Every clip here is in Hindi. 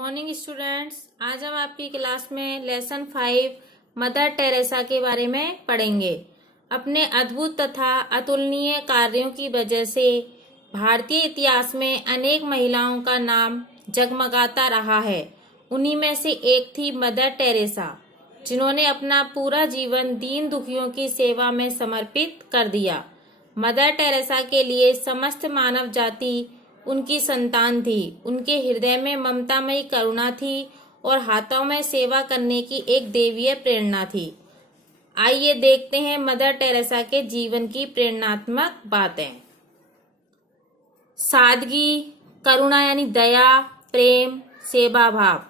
Morning students. आज हम आपकी क्लास में लेसन 5 मदर टेरेसा के बारे में पढ़ेंगे। अपने अद्भुत तथा अतुलनीय कार्यों की वजह से भारतीय इतिहास में अनेक महिलाओं का नाम जगमगाता रहा है। उन्हीं में से एक थी मदर टेरेसा, जिन्होंने अपना पूरा जीवन दीन दुखियों की सेवा में समर्पित कर दिया। मदर टेरेसा के लिए समस्त मानव जाति उनकी संतान थी। उनके हृदय में ममतामयी करुणा थी और हाथों में सेवा करने की एक दैवीय प्रेरणा थी। आइए देखते हैं मदर टेरेसा के जीवन की प्रेरणात्मक बातें। सादगी, करुणा यानी दया, प्रेम, सेवा भाव,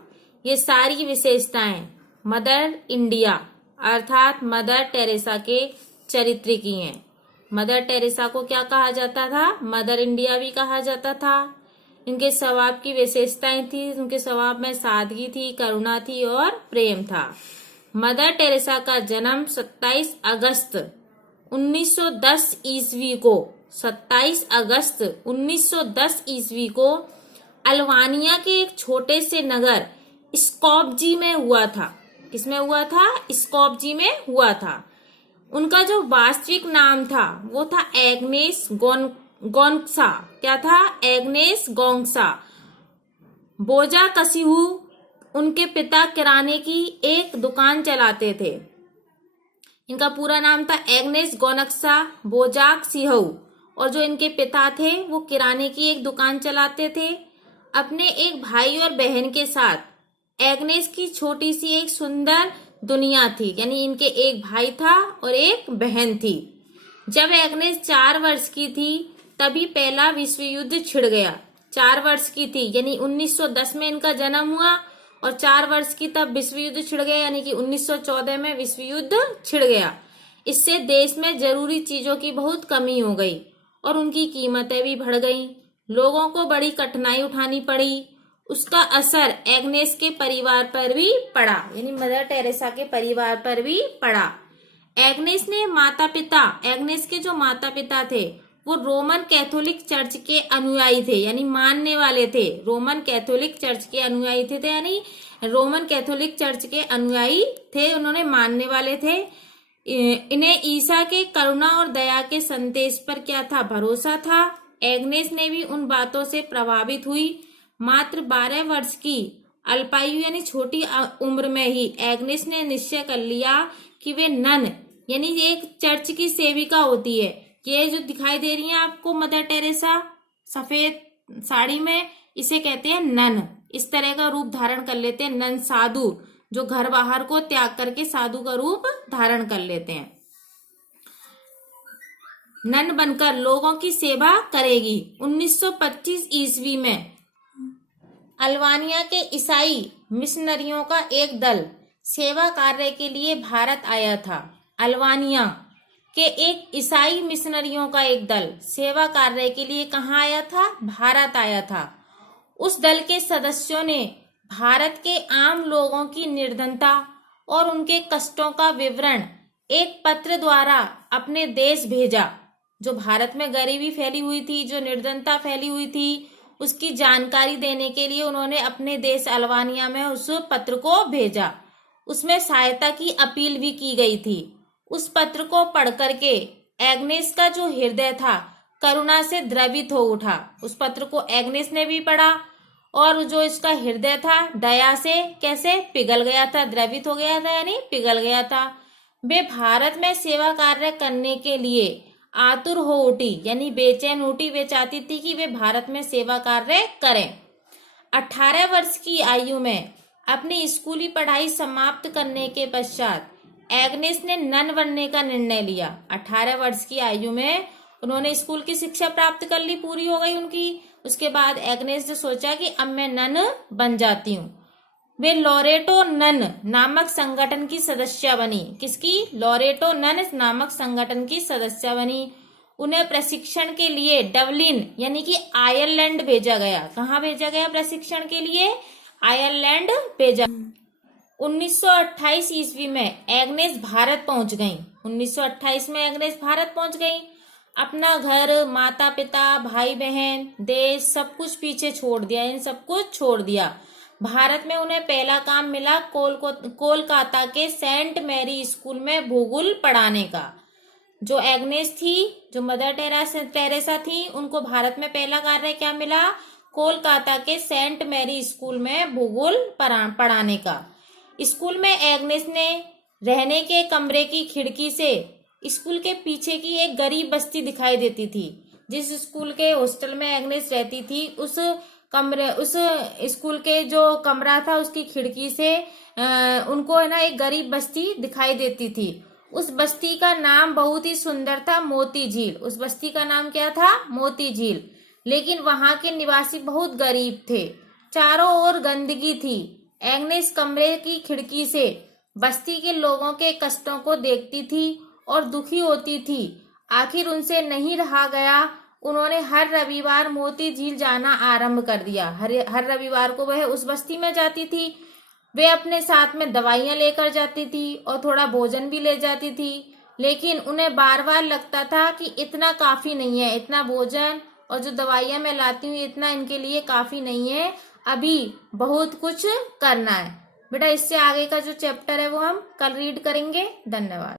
ये सारी विशेषताएं मदर इंडिया अर्थात मदर टेरेसा के चरित्र की हैं। मदर टेरेसा को क्या कहा जाता था? मदर इंडिया भी कहा जाता था। इनके स्वभाव की विशेषताएं थी। उनके स्वभाव में सादगी थी, करुणा थी और प्रेम था। मदर टेरेसा का जन्म 27 अगस्त 1910 ईस्वी को 27 अगस्त 1910 ईस्वी को अल्बानिया के एक छोटे से नगर स्कोप्जे में हुआ था। किसमें हुआ था? स्कोप्जे में हुआ था। उनका जो वास्तविक नाम था वो था एग्नेस गोन्सा। क्या था? एग्नेस गोन्सा। बोजा कसिहू उनके पिता किराने की एक दुकान चलाते थे। इनका पूरा नाम था एग्नेस गोनक्सा बोजाक सिहू, और जो इनके पिता थे वो किराने की एक दुकान चलाते थे। अपने एक भाई और बहन के साथ एग्नेस की छोटी सी एक सुंदर दुनिया थी, यानी इनके एक भाई था और एक बहन थी। जब एग्नेस 4 वर्ष की थी तभी पहला विश्व युद्ध छिड़ गया। 4 वर्ष की थी यानी 1910 में इनका जन्म हुआ और 4 वर्ष की तब विश्व युद्ध छिड़ गया, यानी कि 1914 में विश्व युद्ध छिड़ गया। इससे देश में जरूरी चीजों की बहुत कमी हो गई और उनकी कीमतें भी बढ़ गईं। लोगों को बड़ी कठिनाई उठानी पड़ी। उसका असर एग्नेस के परिवार पर भी पड़ा, यानी मदर टेरेसा के परिवार पर भी पड़ा। एग्नेस के जो माता पिता थे वो रोमन कैथोलिक चर्च के अनुयायी थे, यानी मानने वाले थे। रोमन कैथोलिक चर्च के अनुयायी थे, यानी रोमन कैथोलिक चर्च के अनुयायी थे। उन्होंने मानने वाले थे। इन्हें ईसा के करुणा और दया के संदेश पर क्या था? भरोसा था। एग्नेस ने भी उन बातों से प्रभावित हुई। मात्र 12 वर्ष की अल्पायु यानी छोटी उम्र में ही एग्नेस ने निश्चय कर लिया कि वे नन यानी एक चर्च की सेविका होती है। ये जो दिखाई दे रही है आपको मदर टेरेसा सफेद साड़ी में, इसे कहते हैं नन। इस तरह का रूप धारण कर लेते हैं नन, साधु, जो घर बाहर को त्याग करके साधु का रूप धारण कर लेते हैं। नन बनकर लोगों की सेवा करेगी। 1925 ईस्वी में अल्बानिया के ईसाई मिशनरियों का एक दल सेवा कार्य के लिए भारत आया था। अल्बानिया के एक ईसाई मिशनरियों का एक दल सेवा कार्य के लिए कहाँ आया था? भारत आया था। उस दल के सदस्यों ने भारत के आम लोगों की निर्धनता और उनके कष्टों का विवरण एक पत्र द्वारा अपने देश भेजा। जो भारत में गरीबी फैली हुई थी, जो निर्धनता फैली हुई थी, उसकी जानकारी देने के लिए उन्होंने अपने देश अल्बानिया में उस पत्र को भेजा। उसमें सहायता की अपील भी की गई थी। उस पत्र को पढ़ करके एग्नेस का जो हृदय था करुणा से द्रवित हो उठा। उस पत्र को एग्नेस ने भी पढ़ा और जो इसका हृदय था दया से कैसे पिघल गया था, द्रवित हो गया था, यानी पिघल गया था। वे भारत में सेवा कार्य करने के लिए आतुर हो उठी, यानी बेचैन उठी। वे चाहती थी कि वे भारत में सेवा कार्य करें। 18 वर्ष की आयु में अपनी स्कूली पढ़ाई समाप्त करने के पश्चात एग्नेस ने नन बनने का निर्णय लिया। 18 वर्ष की आयु में उन्होंने स्कूल की शिक्षा प्राप्त कर ली, पूरी हो गई उनकी। उसके बाद एग्नेस ने सोचा कि अब मैं नन बन जाती हूँ। वे लोरेटो नन नामक संगठन की सदस्य बनी। किसकी? लोरेटो नन नामक संगठन की सदस्य बनी। उन्हें प्रशिक्षण के लिए डबलिन यानी कि आयरलैंड भेजा गया। कहाँ भेजा गया प्रशिक्षण के लिए? आयरलैंड भेजा। 1928 ईस्वी में एग्नेस भारत पहुंच गई। 1928 में एग्नेस भारत पहुंच गई। अपना घर, माता पिता, भाई बहन, देश, सब कुछ पीछे छोड़ दिया। इन सब कुछ छोड़ दिया। भारत में उन्हें पहला काम मिला कोलकाता के सेंट मैरी स्कूल में भूगोल पढ़ाने का। जो एग्नेस थी, जो मदर टेरेसा थी, उनको भारत में पहला कार्य क्या मिला? कोलकाता के सेंट मैरी स्कूल में भूगोल पढ़ाने का। स्कूल में एग्नेस ने रहने के कमरे की खिड़की से स्कूल के पीछे की एक गरीब बस्ती दिखाई देती थी। जिस स्कूल के हॉस्टल में एग्नेस रहती थी, उस स्कूल के जो कमरा था उसकी खिड़की से उनको है ना एक गरीब बस्ती दिखाई देती थी। उस बस्ती का नाम बहुत ही सुंदर था, मोती झील। उस बस्ती का नाम क्या था? मोती झील। लेकिन वहां के निवासी बहुत गरीब थे, चारों ओर गंदगी थी। एग्नेस कमरे की खिड़की से बस्ती के लोगों के कष्टों को देखती थी और दुखी होती थी। आखिर उनसे नहीं रहा गया, उन्होंने हर रविवार मोती झील जाना आरंभ कर दिया। हर रविवार को वह उस बस्ती में जाती थी। वे अपने साथ में दवाइयां लेकर जाती थी और थोड़ा भोजन भी ले जाती थी। लेकिन उन्हें बार बार लगता था कि इतना काफी नहीं है, इतना भोजन और जो दवाइयां मैं लाती हूँ इतना इनके लिए काफी नहीं है, अभी बहुत कुछ करना है। बेटा इससे आगे का जो चैप्टर है वो हम कल रीड करेंगे। धन्यवाद।